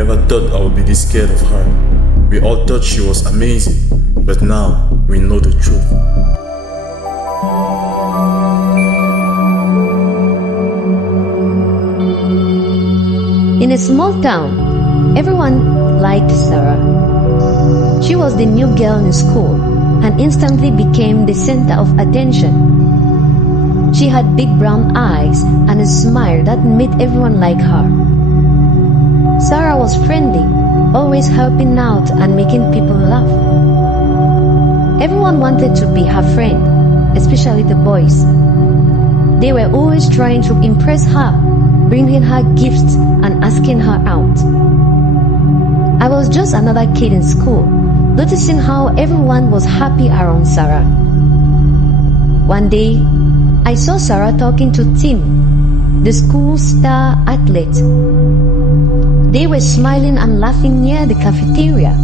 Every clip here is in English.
never thought I would be this scared of her. We all thought she was amazing, but now we know the truth. In a small town, everyone liked Sarah. She was the new girl in school and instantly became the center of attention. She had big brown eyes and a smile that made everyone like her. Sarah was friendly, always helping out and making people laugh. Everyone wanted to be her friend, especially the boys. They were always trying to impress her, bringing her gifts and asking her out. I was just another kid in school, noticing how everyone was happy around Sarah. One day, I saw Sarah talking to Tim, the school star athlete. They were smiling and laughing near the cafeteria.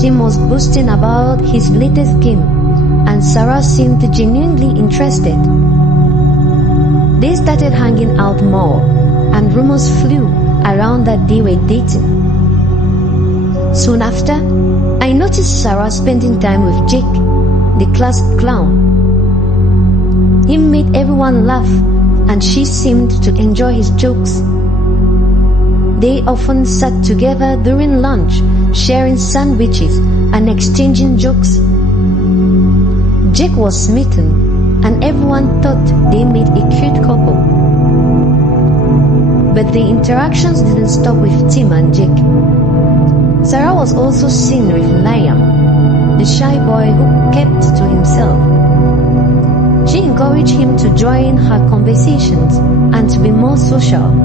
Tim was boasting about his latest game, and Sarah seemed genuinely interested. They started hanging out more, and rumors flew around that they were dating. Soon after, I noticed Sarah spending time with Jake, the class clown. He made everyone laugh, and she seemed to enjoy his jokes. They often sat together during lunch, sharing sandwiches and exchanging jokes. Jake was smitten, and everyone thought they made a cute couple. But the interactions didn't stop with Tim and Jake. Sarah was also seen with Liam, the shy boy who kept to himself. She encouraged him to join her conversations and to be more social.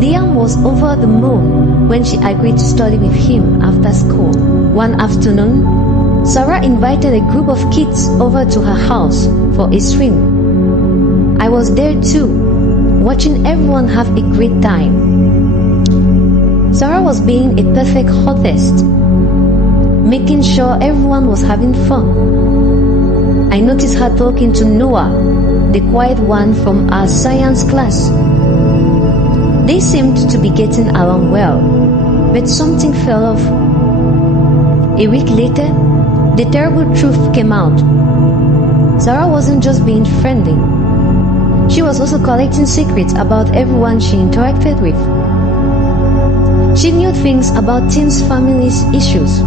Liam was over the moon when she agreed to study with him after school. One afternoon, Sarah invited a group of kids over to her house for a swim. I was there too, watching everyone have a great time. Sarah was being a perfect hostess, making sure everyone was having fun. I noticed her talking to Noah, the quiet one from our science class. They seemed to be getting along well, but something fell off. A week later, the terrible truth came out. Sarah wasn't just being friendly. She was also collecting secrets about everyone she interacted with. She knew things about Tim's family's issues,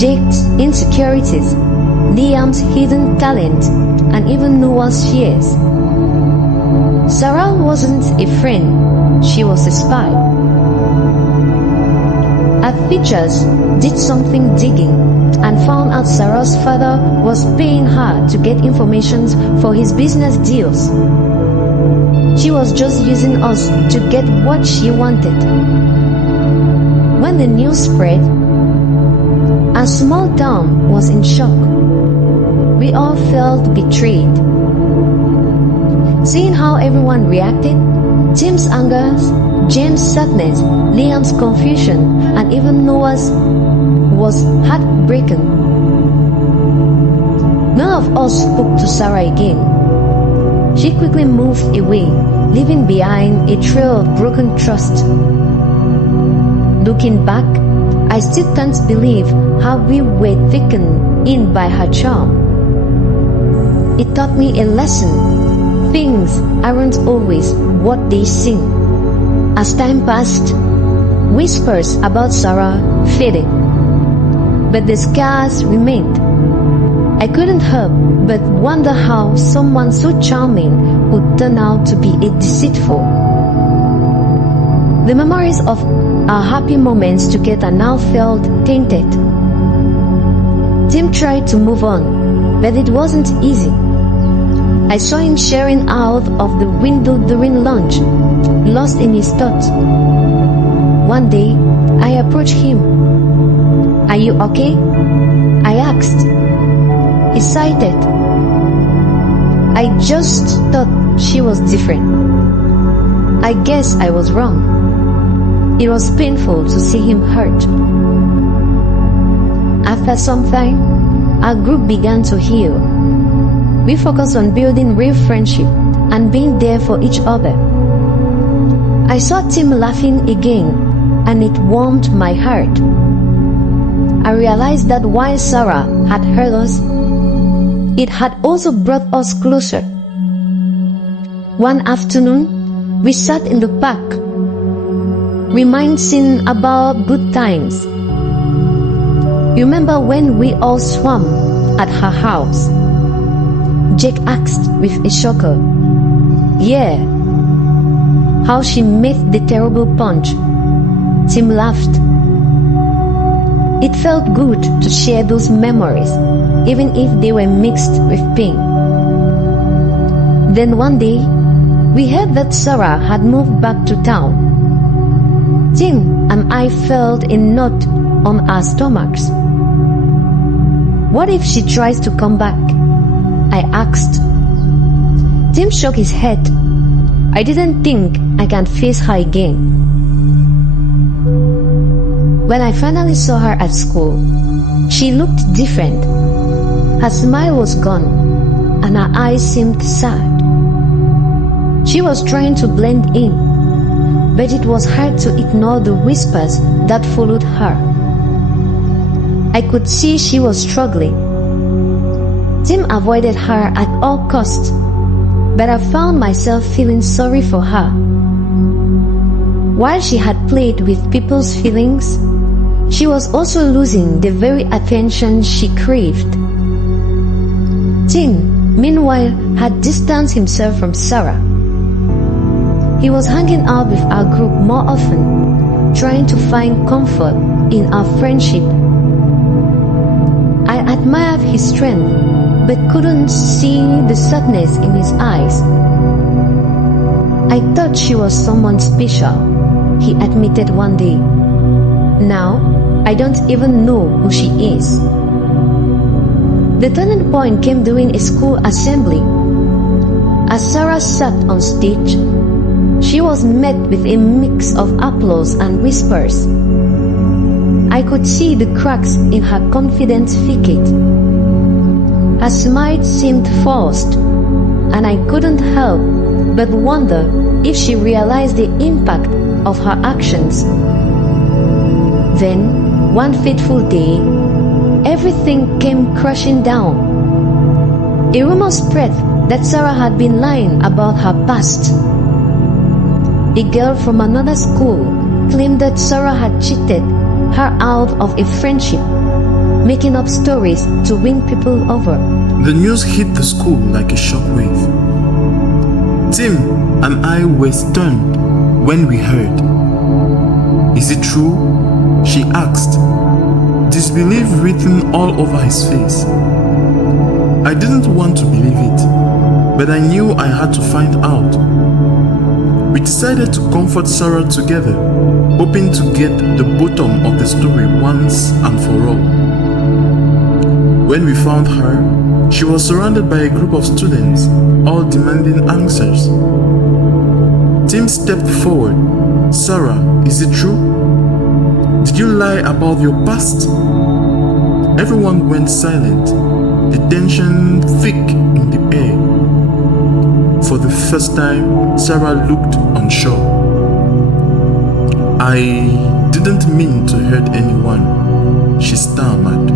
Jake's insecurities, Liam's hidden talent, and even Noah's fears. Sarah wasn't a friend, she was a spy. Our teachers did something digging and found out Sarah's father was paying her to get information for his business deals. She was just using us to get what she wanted. When the news spread, our small town was in shock. We all felt betrayed. Seeing how everyone reacted, Tim's anger, James' sadness, Liam's confusion, and even Noah's was heartbreaking. None of us spoke to Sarah again. She quickly moved away, leaving behind a trail of broken trust. Looking back, I still can't believe how we were taken in by her charm. It taught me a lesson. Things aren't always what they seem. As time passed, whispers about Sarah faded, but the scars remained. I couldn't help but wonder how someone so charming would turn out to be a deceitful. The memories of our happy moments together now felt tainted. Tim tried to move on, but it wasn't easy. I saw him staring out of the window during lunch, lost in his thoughts. One day, I approached him. "Are you okay?" I asked. He sighed. "I just thought she was different. I guess I was wrong." It was painful to see him hurt. After some time, our group began to heal. We focused on building real friendship and being there for each other. I saw Tim laughing again, and it warmed my heart. I realized that while Sarah had hurt us, it had also brought us closer. One afternoon, we sat in the park, reminiscing about good times. You remember when we all swam at her house? Jake asked with a chuckle. Yeah. How she made the terrible punch. Tim laughed. It felt good to share those memories, even if they were mixed with pain. Then one day, we heard that Sarah had moved back to town. Tim and I felt a knot on our stomachs. What if she tries to come back? I asked. Tim shook his head. I didn't think I can face her again. When I finally saw her at school, she looked different. Her smile was gone, and her eyes seemed sad. She was trying to blend in, but it was hard to ignore the whispers that followed her. I could see she was struggling. Tim avoided her at all costs, but I found myself feeling sorry for her. While she had played with people's feelings, she was also losing the very attention she craved. Tim, meanwhile, had distanced himself from Sarah. He was hanging out with our group more often, trying to find comfort in our friendship. I admired his strength, but couldn't see the sadness in his eyes. I thought she was someone special, he admitted one day. Now, I don't even know who she is. The turning point came during a school assembly. As Sarah sat on stage, she was met with a mix of applause and whispers. I could see the cracks in her confident facade. Her smile seemed forced, and I couldn't help but wonder if she realized the impact of her actions. Then, one fateful day, everything came crashing down. A rumor spread that Sarah had been lying about her past. A girl from another school claimed that Sarah had cheated her out of a friendship, making up stories to win people over. The news hit the school like a shockwave. Tim and I were stunned when we heard. Is it true? She asked, disbelief written all over his face. I didn't want to believe it, but I knew I had to find out. We decided to comfort Sarah together, hoping to get the bottom of the story once and for all. When we found her, she was surrounded by a group of students, all demanding answers. Tim stepped forward. Sarah, is it true? Did you lie about your past? Everyone went silent, the tension thick in the air. For the first time, Sarah looked unsure. I didn't mean to hurt anyone, she stammered.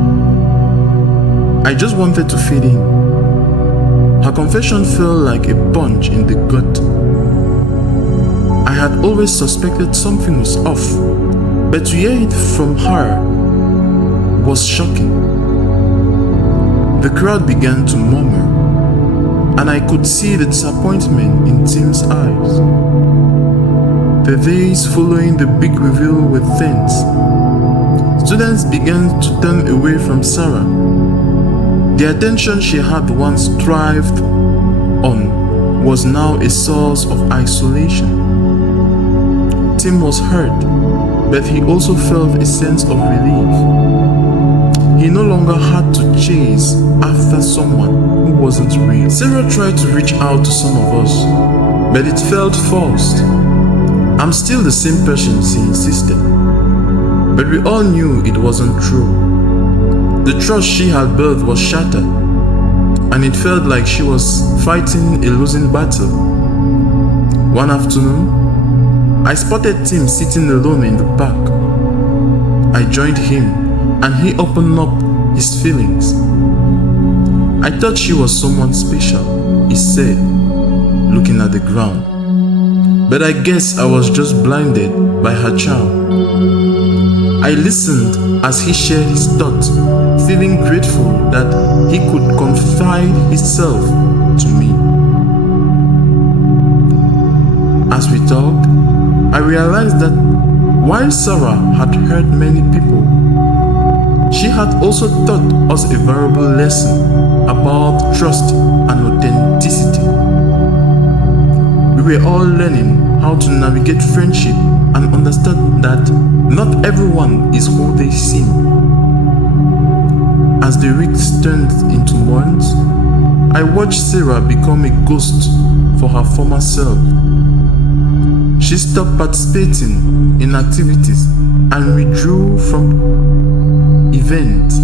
I just wanted to fit in. Her confession felt like a punch in the gut. I had always suspected something was off, but to hear it from her was shocking. The crowd began to murmur, and I could see the disappointment in Tim's eyes. The days following the big reveal were tense. Students began to turn away from Sarah. The attention she had once thrived on was now a source of isolation. Tim was hurt, but he also felt a sense of relief. He no longer had to chase after someone who wasn't real. Sarah tried to reach out to some of us, but it felt forced. I'm still the same person, she insisted. But we all knew it wasn't true. The trust she had built was shattered, and it felt like she was fighting a losing battle. One afternoon, I spotted Tim sitting alone in the park. I joined him and he opened up his feelings. I thought she was someone special, he said, looking at the ground. But I guess I was just blinded by her charm. I listened as he shared his thoughts, feeling grateful that he could confide himself to me. As we talked, I realized that while Sarah had hurt many people, she had also taught us a valuable lesson about trust and authenticity. We were all learning how to navigate friendship and understand that not everyone is who they seem. As the weeks turned into months, I watched Sarah become a ghost for her former self. She stopped participating in activities and withdrew from events.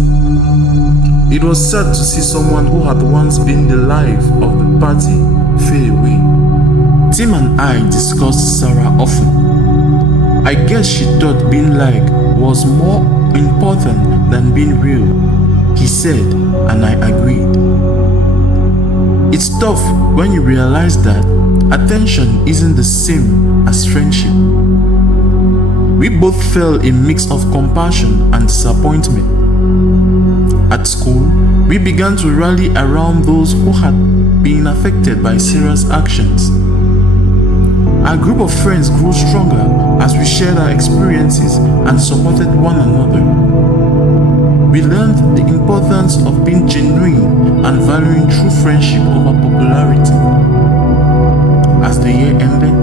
It was sad to see someone who had once been the life of the party fade away. Tim and I discussed Sarah often. I guess she thought being liked was more important than being real, he said, and I agreed. It's tough when you realize that attention isn't the same as friendship. We both felt a mix of compassion and disappointment. At school, we began to rally around those who had been affected by Sarah's actions. Our group of friends grew stronger as we shared our experiences and supported one another. We learned the importance of being genuine and valuing true friendship over popularity. As the year ended,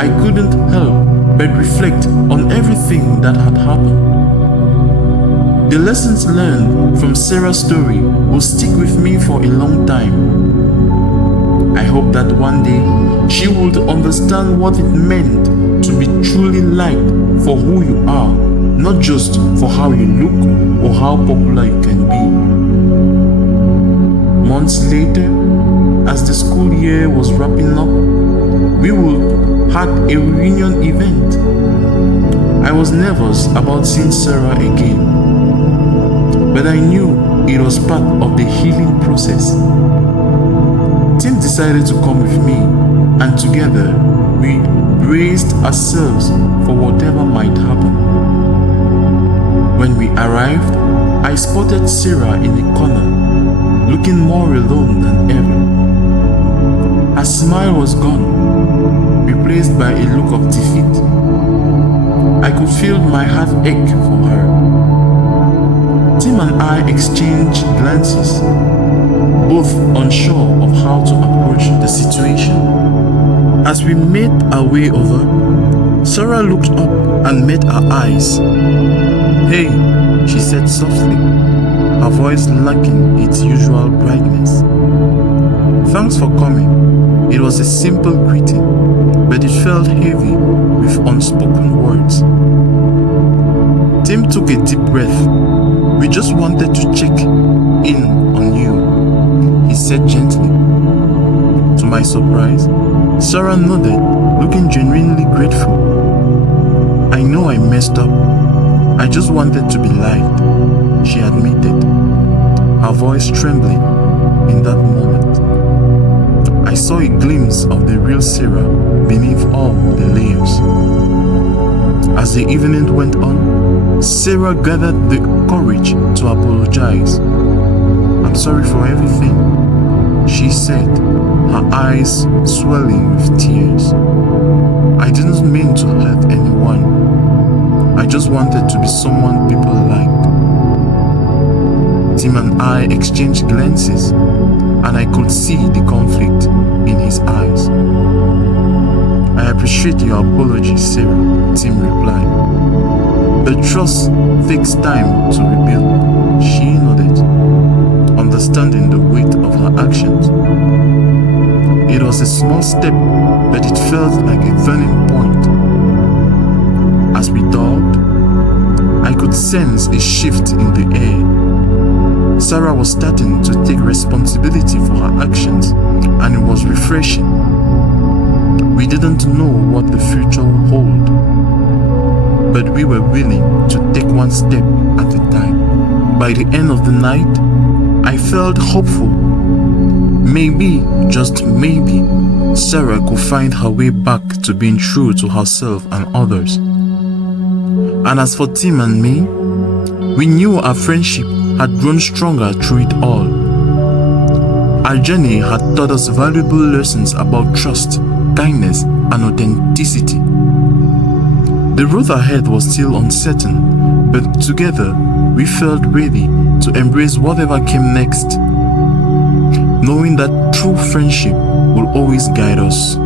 I couldn't help but reflect on everything that had happened. The lessons learned from Sarah's story will stick with me for a long time. I hope that one day she would understand what it meant to be truly liked for who you are, not just for how you look or how popular you can be. Months later, as the school year was wrapping up, we would have a reunion event. I was nervous about seeing Sarah again, but I knew it was part of the healing process. Tim decided to come with me, and together we braced ourselves for whatever might happen. When we arrived, I spotted Sarah in a corner, looking more alone than ever. Her smile was gone, replaced by a look of defeat. I could feel my heart ache for her. Tim and I exchanged glances, both unsure of how to approach the situation. As we made our way over, Sarah looked up and met our eyes. "Hey," she said softly, her voice lacking its usual brightness. "Thanks for coming." It was a simple greeting, but it felt heavy with unspoken words. Tim took a deep breath. "We just wanted to check in on you," he said gently. To my surprise, Sarah nodded, looking genuinely grateful. "I know I messed up. I just wanted to be liked," she admitted, her voice trembling in that moment. I saw a glimpse of the real Sarah beneath all the layers. As the evening went on, Sarah gathered the courage to apologize. "I'm sorry for everything," she said, her eyes swelling with tears. "I didn't mean to hurt anyone. I just wanted to be someone people liked." Tim and I exchanged glances, and I could see the conflict in his eyes. "I appreciate your apology, Sarah," Tim replied. "The trust takes time to rebuild," she nodded, understanding the weight of her actions. It was a small step, but it felt like a turning point. As we talked, I could sense a shift in the air. Sarah was starting to take responsibility for her actions, and it was refreshing. We didn't know what the future would hold, but we were willing to take one step at a time. By the end of the night, I felt hopeful. Maybe, just maybe, Sarah could find her way back to being true to herself and others. And as for Tim and me, we knew our friendship had grown stronger through it all. Our journey had taught us valuable lessons about trust, kindness, and authenticity. The road ahead was still uncertain, but together we felt ready to embrace whatever came next, knowing that true friendship will always guide us.